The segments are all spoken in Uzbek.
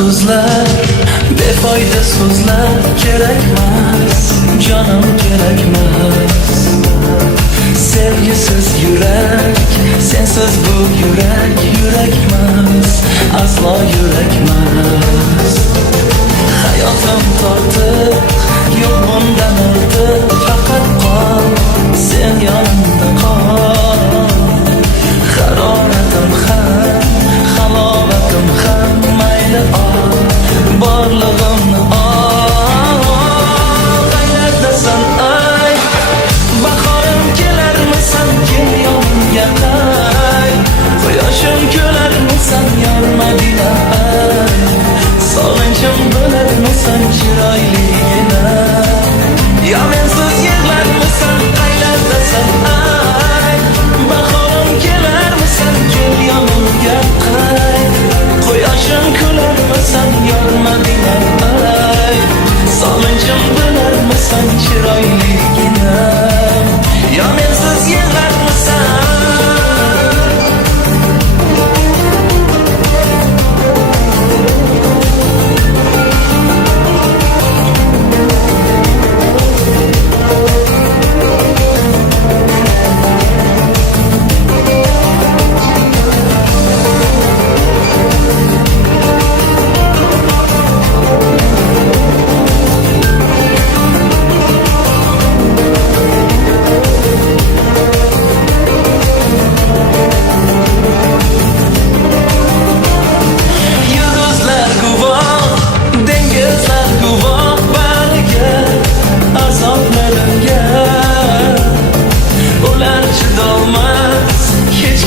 so'zlar, befoyda so'zlar kerakmas, jonim kerakmas. Sevgisiz yurak, sensiz bu yurak yurakmas, aslo yurakmas. Hayotim tortiq, yo'q bundan ortiq, faqat qol, sen yonimda qol. Haroratim ham, halovatim ham mayli ol, borlig'imni ol. Qayerdasan ay, bahorim kelarmisan, kel yonimga qay. Quyoshim kelarmisan, yor Madina ay. Sog'inchim bo'larmisan, chiroyligina. Yo mensiz yig'larmisan, qayerdasan ay, bahorim kelarmisan, kel yonimga qay. Quyoshim kelarmisan, yor Madina ay. Sog'inchim bo'larmisan, chiroyligina. Yo mensiz yig'larmisan.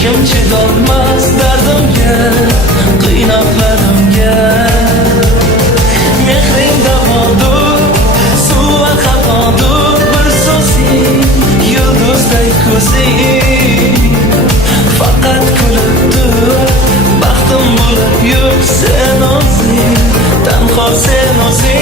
Kim chidolmas dardimga, qiynoqlarimga. Mehring davodur, suv xafodur, bir so'zing, yulduzday ko'zing. Faqat kulib tur, baxtim bo'lib yo'q sen o'zing, tanho sen o'zing.